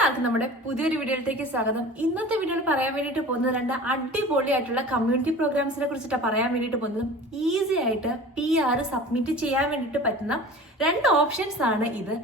എല്ലാവർക്കും നമ്മുടെ പുതിയൊരു വീഡിയോയിലേക്ക് സ്വാഗതം. ഇന്നത്തെ വീഡിയോയിൽ പറയാൻ വേണ്ടിയിട്ട് പോകുന്നത് രണ്ട് അടിപൊളിയായിട്ടുള്ള കമ്മ്യൂണിറ്റി പ്രോഗ്രാംസിനെ കുറിച്ചിട്ടാണ് പറയാൻ വേണ്ടിയിട്ട് പോകുന്നത്. ഈസി ആയിട്ട് PR സബ്മിറ്റ് ചെയ്യാൻ വേണ്ടിയിട്ട് പറ്റുന്ന രണ്ട് ഓപ്ഷൻസ് ആണ് ഇത്.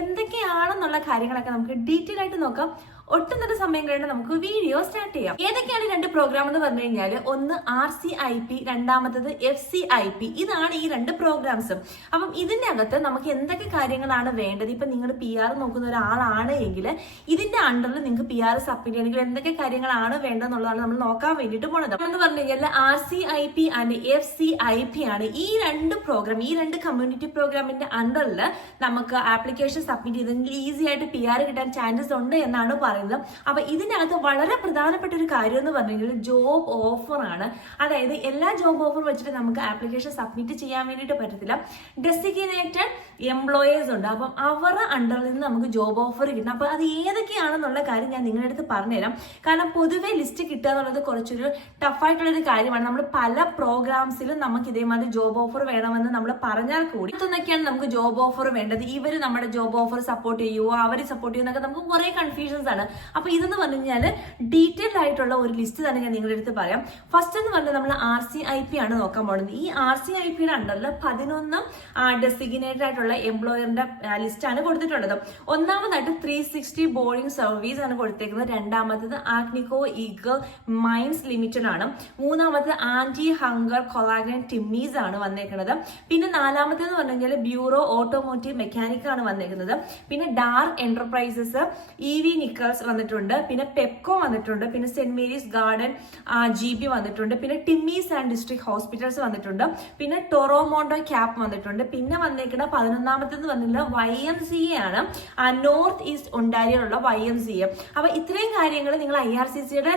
എന്തൊക്കെയാണെന്നുള്ള കാര്യങ്ങളൊക്കെ നമുക്ക് ഡീറ്റെയിൽ ആയിട്ട് നോക്കാം. ഒട്ടും തന്നെ സമയം കഴിഞ്ഞാൽ നമുക്ക് വീഡിയോ സ്റ്റാർട്ട് ചെയ്യാം. ഏതൊക്കെയാണ് രണ്ട് പ്രോഗ്രാം എന്ന് പറഞ്ഞു കഴിഞ്ഞാൽ, ഒന്ന് RCIP, രണ്ടാമത്തത് FCIP. ഇതാണ് ഈ രണ്ട് പ്രോഗ്രാംസും. അപ്പം ഇതിന്റെ അകത്ത് നമുക്ക് എന്തൊക്കെ കാര്യങ്ങളാണ് വേണ്ടത്? ഇപ്പൊ നിങ്ങൾ PR നോക്കുന്ന ഒരാളാണ് എങ്കിൽ ഇതിന്റെ അണ്ടറിൽ നിങ്ങൾക്ക് PR സബ്മിറ്റ് ചെയ്യണമെങ്കിൽ എന്തൊക്കെ കാര്യങ്ങളാണ് വേണ്ടതെന്നുള്ളതാണ് നമ്മൾ നോക്കാൻ വേണ്ടിയിട്ട് പോണത്. എന്ന് പറഞ്ഞു കഴിഞ്ഞാൽ RCIP ആൻഡ് FCIP ആണ് ഈ രണ്ട് പ്രോഗ്രാം, ഈ രണ്ട് കമ്മ്യൂണിറ്റി പ്രോഗ്രാമിന്റെ അണ്ടറിൽ നമുക്ക് ആപ്ലിക്കേഷൻ സബ്മിറ്റ് ചെയ്തെങ്കിൽ ഈസി ആയിട്ട് PR കിട്ടാൻ ചാൻസസ് ഉണ്ട് എന്നാണ് പറയുന്നത്. അപ്പൊ ഇതിനകത്ത് വളരെ പ്രധാനപ്പെട്ട ഒരു കാര്യം എന്ന് പറഞ്ഞു കഴിഞ്ഞാൽ ജോബ് ഓഫർ ആണ്. അതായത് എല്ലാ ജോബ് ഓഫർ വെച്ചിട്ട് നമുക്ക് ആപ്ലിക്കേഷൻ സബ്മിറ്റ് ചെയ്യാൻ വേണ്ടിയിട്ട് പറ്റത്തില്ല. ഡെസിഗ്നേറ്റഡ് എംപ്ലോയേഴ്സ് ഉണ്ട്. അപ്പം അവരുടെ അണ്ടറിൽ നിന്ന് നമുക്ക് ജോബ് ഓഫർ കിട്ടണം. അപ്പൊ അത് ഏതൊക്കെയാണെന്നുള്ള കാര്യം ഞാൻ നിങ്ങളുടെ അടുത്ത് പറഞ്ഞുതരാം. കാരണം പൊതുവെ ലിസ്റ്റ് കിട്ടുക എന്നുള്ളത് കുറച്ചൊരു ടഫായിട്ടുള്ളൊരു കാര്യമാണ്. നമ്മൾ പല പ്രോഗ്രാംസിലും നമുക്ക് ഇതേമാതിരി ജോബ് ഓഫർ വേണമെന്ന് നമ്മൾ പറഞ്ഞാൽ കൂടി എന്തൊക്കെയാണ് നമുക്ക് ജോബ് ഓഫർ വേണ്ടത്, ഇവർ നമ്മുടെ ജോബ് ഓഫർ സപ്പോർട്ട് ചെയ്യുമോ, അവർ സപ്പോർട്ട് ചെയ്യുന്നൊക്കെ നമുക്ക് കുറെ കൺഫ്യൂഷൻസ് ആണ്. അപ്പൊ ഇതെന്ന് പറഞ്ഞു കഴിഞ്ഞാൽ ഡീറ്റെയിൽ ആയിട്ടുള്ള ഒരു ലിസ്റ്റ് തന്നെ ഞാൻ നിങ്ങളുടെ അടുത്ത് പറയാം. ഫസ്റ്റ് എന്ന് പറഞ്ഞാൽ നമ്മൾ RCIP ആണ് നോക്കാൻ പോകുന്നത്. ഈ RCIPയുടെ അണ്ടറിൽ 11 ഡെസിഗ്നേറ്റഡ് ആയിട്ടുള്ള എംപ്ലോയറിന്റെ ലിസ്റ്റ് ആണ് കൊടുത്തിട്ടുള്ളത്. ഒന്നാമതായിട്ട് 360 ബോർഡിംഗ് സർവീസ് ആണ് കൊടുത്തേക്കുന്നത്. രണ്ടാമത്തത് ആഗ്നിക്കോ ഈഗിൾ മൈൻസ് ലിമിറ്റഡ് ആണ്. മൂന്നാമത്തത് ആന്റി ഹങ്കർ കൊളാഗൻ ടിമ്മീസ് ആണ് വന്നേക്കുന്നത്. പിന്നെ നാലാമത്തേന്ന് പറഞ്ഞു കഴിഞ്ഞാൽ ബ്യൂറോ ഓട്ടോമോട്ടീവ് മെക്കാനിക് ആണ് വന്നേക്കുന്നത്. പിന്നെ ഡാർ എന്റർപ്രൈസസ്, EV നിക്കൽസ് വന്നിട്ടുണ്ട്. പിന്നെ പെപ്കോ വന്നിട്ടുണ്ട്. പിന്നെ സെന്റ് മേരീസ് ഗാർഡൻ GB വന്നിട്ടുണ്ട്. പിന്നെ ടിമ്മീസ് ആൻഡ് ഡിസ്ട്രിക്ട് ഹോസ്പിറ്റൽസ് വന്നിട്ടുണ്ട്. പിന്നെ ടൊറോമോണ്ടോ ക്യാപ്പ് വന്നിട്ടുണ്ട്. പിന്നെ വന്നേക്കുന്ന 11ാമത്തേന്ന് വന്നിട്ടുള്ള YMCA ആണ്, നോർത്ത് ഈസ്റ്റ് ഒണ്ടാരിയോയിലുള്ള YMCA. അപ്പൊ ഇത്രയും കാര്യങ്ങൾ നിങ്ങൾ IRCCയുടെ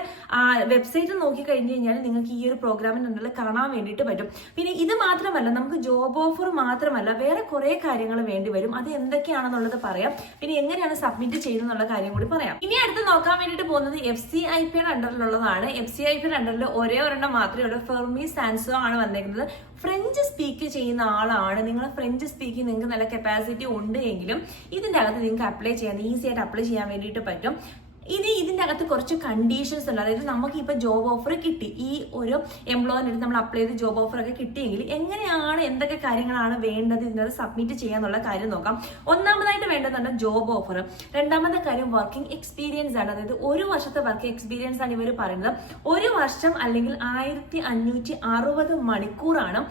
വെബ്സൈറ്റിൽ നോക്കി കഴിഞ്ഞു കഴിഞ്ഞാൽ നിങ്ങൾക്ക് ഈ ഒരു പ്രോഗ്രാമിനുള്ളിൽ കാണാൻ വേണ്ടിയിട്ട് പറ്റും. പിന്നെ ഇത് മാത്രമല്ല, നമുക്ക് ജോബ് ഓഫർ മാത്രമല്ല വേറെ കുറെ കാര്യങ്ങൾ വേണ്ടി വരും. അത് എന്തൊക്കെയാണെന്നുള്ളത് പറയാം. പിന്നെ എങ്ങനെയാണ് സബ്മിറ്റ് ചെയ്യുന്നുള്ള കാര്യം കൂടി പറയാം. ഇനി അടുത്ത് നോക്കാൻ വേണ്ടിയിട്ട് പോകുന്നത് FCIPയുടെ അണ്ടറിലുള്ളതാണ്. FCIPയുടെ അണ്ടറിൽ ഒരേ ഒരെണ്ണം മാത്രമേ ഉള്ളൂ. ഫെർമി സാൻസോ ആണ് വന്നേക്കുന്നത്. ഫ്രഞ്ച് സ്പീക്ക് ചെയ്യുന്ന ആളാണ്. നിങ്ങൾ ഫ്രഞ്ച് സ്പീക്കിംഗ് നിങ്ങൾക്ക് നല്ല കപ്പാസിറ്റി ഉണ്ട് എങ്കിലും ഇതിന്റെ അകത്ത് നിങ്ങൾക്ക് അപ്ലൈ ചെയ്യാൻ ഈസി ആയിട്ട് അപ്ലൈ ചെയ്യാൻ വേണ്ടിയിട്ട് പറ്റും. ഇതിന്റെ അകത്ത് കുറച്ച് കണ്ടീഷൻസ് ഉണ്ട്. അതായത് നമുക്ക് ഇപ്പൊ ജോബ് ഓഫർ കിട്ടി, ഈ ഒരു എംപ്ലോയറിന്റെ അടുത്ത് നമ്മൾ അപ്ലൈ ചെയ്ത് ജോബ് ഓഫർ ഒക്കെ കിട്ടിയെങ്കിൽ എങ്ങനെയാണ്, എന്തൊക്കെ കാര്യങ്ങളാണ് വേണ്ടത് ഇതിനകത്ത് സബ്മിറ്റ് ചെയ്യാന്നുള്ള കാര്യം നോക്കാം. ഒന്നാമതായിട്ട് വേണ്ടതാണ് ജോബ് ഓഫർ. രണ്ടാമത്തെ കാര്യം വർക്കിംഗ് എക്സ്പീരിയൻസ് ആണ്. അതായത് 1 വർഷത്തെ വർക്ക് എക്സ്പീരിയൻസ് ആണ് ഇവർ പറയുന്നത്. 1 വർഷം അല്ലെങ്കിൽ 1560 മണിക്കൂറാണ്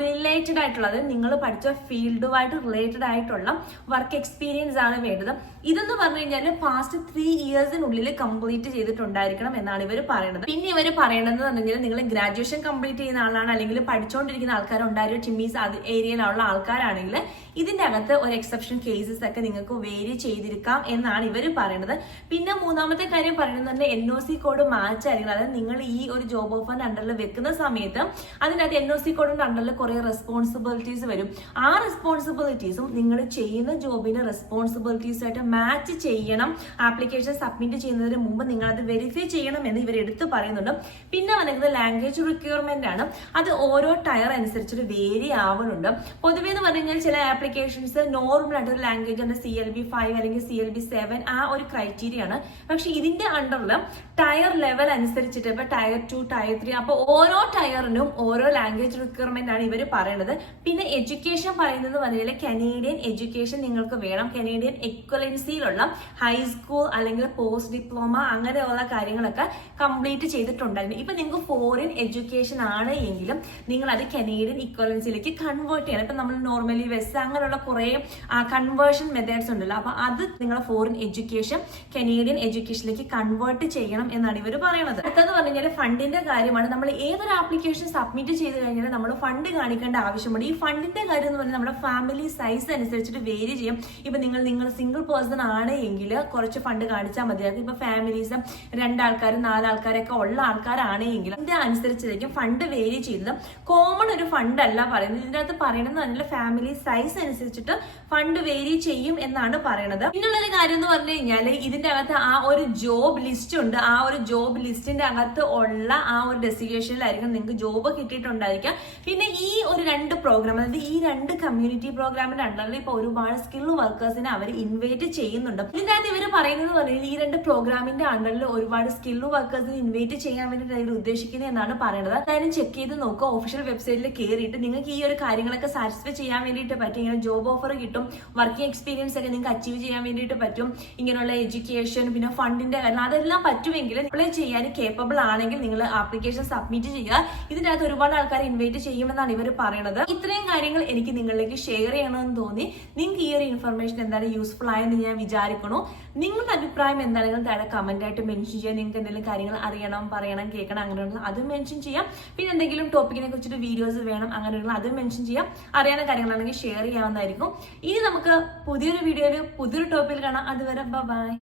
റിലേറ്റഡ് ആയിട്ടുള്ളത്. നിങ്ങൾ പഠിച്ച ഫീൽഡുമായിട്ട് റിലേറ്റഡ് ആയിട്ടുള്ള വർക്ക് എക്സ്പീരിയൻസ് ആണ് വേണ്ടത്. ഇതെന്ന് പറഞ്ഞു കഴിഞ്ഞാൽ പാസ്റ്റ് 3 ഇയേഴ്സിനുള്ളിൽ കംപ്ലീറ്റ് ചെയ്തിട്ടുണ്ടായിരിക്കണം എന്നാണ് ഇവർ പറയുന്നത്. പിന്നെ ഇവർ പറയണത് പറഞ്ഞാൽ നിങ്ങൾ ഗ്രാജുവേഷൻ കംപ്ലീറ്റ് ചെയ്യുന്ന ആളാണ്, അല്ലെങ്കിൽ പഠിച്ചുകൊണ്ടിരിക്കുന്ന ആൾക്കാർ ഉണ്ടായിരുന്ന ടിമ്മീസ് ഏരിയയിലുള്ള ആൾക്കാരാണെങ്കിൽ ഇതിന്റെ അകത്ത് ഒരു എക്സെപ്ഷൻ കേസസ് ഒക്കെ നിങ്ങൾക്ക് വേരി ചെയ്തിരിക്കാം എന്നാണ് ഇവർ പറയുന്നത്. പിന്നെ മൂന്നാമത്തെ കാര്യം പറയുന്നത് NOC കോഡ് മാച്ച് ആയിരിക്കണം. അതായത് നിങ്ങൾ ഈ ഒരു ജോബ് ഓഫറിന്റെ അണ്ടറിൽ വെക്കുന്ന സമയത്ത് അതിനകത്ത് NOC കോഡിന്റെ അണ്ടറിൽ കുറെ റെസ്പോൺസിബിലിറ്റീസ് വരും. ആ റെസ്പോൺസിബിലിറ്റീസും നിങ്ങൾ ചെയ്യുന്ന ജോബിന്റെ റെസ്പോൺസിബിലിറ്റീസുമായിട്ട് മാച്ച് ചെയ്യണം. ആപ്ലിക്കേഷൻ സബ്മിറ്റ് ചെയ്യുന്നതിന് മുമ്പ് നിങ്ങൾ അത് വെരിഫൈ ചെയ്യണം എന്ന് ഇവർ എടുത്ത് പറയുന്നുണ്ട്. പിന്നെ വന്നിട്ട് ലാംഗ്വേജ് റിക്വയർമെന്റ് ആണ്. അത് ഓരോ ടയർ അനുസരിച്ചിട്ട് വേരി ആവുന്നുണ്ട്. പൊതുവെ എന്ന് പറഞ്ഞു കഴിഞ്ഞാൽ ചില ആപ്ലിക്കേഷൻസ് നോർമൽ ആയിട്ട് ലാംഗ്വേജ് ഉണ്ട്, CLB5 അല്ലെങ്കിൽ CLB7 ആ ഒരു ക്രൈറ്റീരിയ ആണ്. പക്ഷെ ഇതിന്റെ അണ്ടറിൽ ടയർ ലെവൽ അനുസരിച്ചിട്ട് ഇപ്പൊ ടയർ 2, ടയർ 3, അപ്പൊ ഓരോ ടയറിനും ഓരോ ലാംഗ്വേജ് റിക്വയർമെന്റ് ആണ് ഇവർ പറയുന്നത്. പിന്നെ എഡ്യൂക്കേഷൻ പറയുന്നത് പറഞ്ഞാൽ കനേഡിയൻ എഡ്യൂക്കേഷൻ നിങ്ങൾക്ക് വേണം. കനേഡിയൻ എക്വലൻസിയിലുള്ള ഹൈസ്കൂൾ അല്ലെങ്കിൽ പോസ്റ്റ് ഡിപ്ലോമ അങ്ങനെയുള്ള കാര്യങ്ങളൊക്കെ കംപ്ലീറ്റ് ചെയ്തിട്ടുണ്ടായിരുന്നു. ഇപ്പൊ നിങ്ങൾക്ക് ഫോറിൻ എഡ്യൂക്കേഷൻ ആണ് എങ്കിലും നിങ്ങൾ അത് കനേഡിയൻ ഇക്വലൻസിയിലേക്ക് കൺവേർട്ട് ചെയ്യണം. ഇപ്പൊ നമ്മൾ നോർമലി വെസ് അങ്ങനെയുള്ള കുറെ കൺവേർഷൻ മെത്തേഡ്സ് ഉണ്ടല്ലോ. അപ്പൊ അത് നിങ്ങൾ ഫോറിൻ എഡ്യൂക്കേഷൻ കനേഡിയൻ എഡ്യൂക്കേഷനിലേക്ക് കൺവേർട്ട് ചെയ്യണം എന്നാണ് ഇവർ പറയുന്നത്. അടുത്തെന്ന് പറഞ്ഞു കഴിഞ്ഞാൽ ഫണ്ടിന്റെ കാര്യമാണ്. നമ്മൾ ഏതൊരു ആപ്ലിക്കേഷൻ സബ്മിറ്റ് ചെയ്ത് കഴിഞ്ഞാൽ നമ്മൾ ഫണ്ട് കാണിക്കേണ്ട ആവശ്യമുണ്ട്. ഈ ഫണ്ടിന്റെ കാര്യം എന്ന് പറഞ്ഞാൽ നമ്മുടെ ഫാമിലി സൈസ് അനുസരിച്ചിട്ട് വേരി ചെയ്യും. ഇപ്പൊ നിങ്ങൾ സിംഗിൾ പേഴ്സൺ ആണ് എങ്കിൽ കുറച്ച് ഫണ്ട് കാണിച്ചാൽ മതി. സാധ്യത. ഇപ്പൊ ഫാമിലീസ് 2 ആൾക്കാർ 4 ആൾക്കാരൊക്കെ ഉള്ള ആൾക്കാരാണെങ്കിൽ ഇതിന്റെ അനുസരിച്ചായിരിക്കും ഫണ്ട് വേരി ചെയ്യുന്നത്. കോമൺ ഒരു ഫണ്ട് അല്ല പറയുന്നത്. ഇതിന്റെ അകത്ത് പറയണമെന്ന് പറഞ്ഞാൽ ഫാമിലി സൈസ് അനുസരിച്ചിട്ട് ഫണ്ട് വേരി ചെയ്യും എന്നാണ് പറയണത്. പിന്നുള്ളൊരു കാര്യം എന്ന് പറഞ്ഞു കഴിഞ്ഞാൽ ഇതിന്റെ അകത്ത് ആ ഒരു ജോബ് ലിസ്റ്റ് ഉണ്ട്. ആ ഒരു ജോബ് ലിസ്റ്റിന്റെ അകത്ത് ഉള്ള ആ ഒരു ഡെസിഗ്നേഷനിലായിരിക്കും നിങ്ങൾക്ക് ജോബ് കിട്ടിയിട്ടുണ്ടായിരിക്കാം. പിന്നെ ഈ ഒരു 2 പ്രോഗ്രാം, അതായത് ഈ 2 കമ്മ്യൂണിറ്റി പ്രോഗ്രാമിന്റെ അണ്ടറിൽ ഇപ്പൊ ഒരുപാട് സ്കിൽ വർക്കേഴ്സിനെ അവർ ഇൻവൈറ്റ് ചെയ്യുന്നുണ്ട്. ഇതിന്റെ അകത്ത് ഇവർ പറയുന്നത് പറഞ്ഞാൽ ഈ 2 പ്രോഗ്രാമിന്റെ അണ്ടറിൽ ഒരുപാട് സ്കിൽ വർക്കേഴ്സിനെ ഇൻവൈറ്റ് ചെയ്യാൻ വേണ്ടിയിട്ട് അവർ ഉദ്ദേശിക്കുന്നത് എന്നാണ് പറയുന്നത്. അതായത് ചെക്ക് ചെയ്ത് നോക്കുക, ഒഫീഷ്യൽ വെബ്സൈറ്റിൽ കയറിയിട്ട് നിങ്ങൾക്ക് ഈ ഒരു കാര്യങ്ങളൊക്കെ സാറ്റിസ്ഫൈ ചെയ്യാൻ വേണ്ടിയിട്ട് പറ്റും. ഇങ്ങനെ ജോബ് ഓഫർ കിട്ടും, വർക്കിംഗ് എക്സ്പീരിയൻസ് ഒക്കെ നിങ്ങൾക്ക് അച്ചീവ് ചെയ്യാൻ വേണ്ടിയിട്ട് പറ്റും, ഇങ്ങനെയുള്ള എഡ്യൂക്കേഷൻ പിന്നെ ഫണ്ടിന്റെ കാര്യം അതെല്ലാം പറ്റുമെങ്കിൽ അപ്ലൈ ചെയ്യാൻ കേപ്പബിൾ ആണെങ്കിൽ നിങ്ങൾ ആപ്ലിക്കേഷൻ സബ്മിറ്റ് ചെയ്യുക. ഇതിന്റെ അകത്ത് ഒരുപാട് ആൾക്കാർ ഇൻവൈറ്റ് ചെയ്യുമെന്നാണ് ഇവർ പറയുന്നത്. ഇത്രയും കാര്യങ്ങൾ എനിക്ക് നിങ്ങളിലേക്ക് ഷെയർ ചെയ്യണമെന്ന് തോന്നി. നിങ്ങൾക്ക് ഈ ഒരു ഇൻഫർമേഷൻ എന്തായാലും യൂസ്ഫുൾ ആയെന്ന് ഞാൻ വിചാരിക്കണു. നിങ്ങളുടെ അഭിപ്രായം എന്തായാലും താഴെ കമന്റ് ആയിട്ട് മെൻഷൻ ചെയ്യാം. നിങ്ങൾക്ക് എന്തെങ്കിലും കാര്യങ്ങൾ അറിയണം, പറയണം, കേൾക്കണം അങ്ങനെയുള്ള അത് മെൻഷൻ ചെയ്യാം. പിന്നെ എന്തെങ്കിലും ടോപ്പിക്കിനെ കുറിച്ചിട്ട് വീഡിയോസ് വേണം അങ്ങനെയുള്ള അത് മെൻഷൻ ചെയ്യാം. അറിയാവുന്ന കാര്യങ്ങളാണെങ്കിൽ ഷെയർ ചെയ്യാവുന്നതായിരിക്കും. ഇനി നമുക്ക് പുതിയൊരു വീഡിയോയിൽ പുതിയൊരു ടോപ്പിൽ കാണാം. അതുവരെ ബൈ.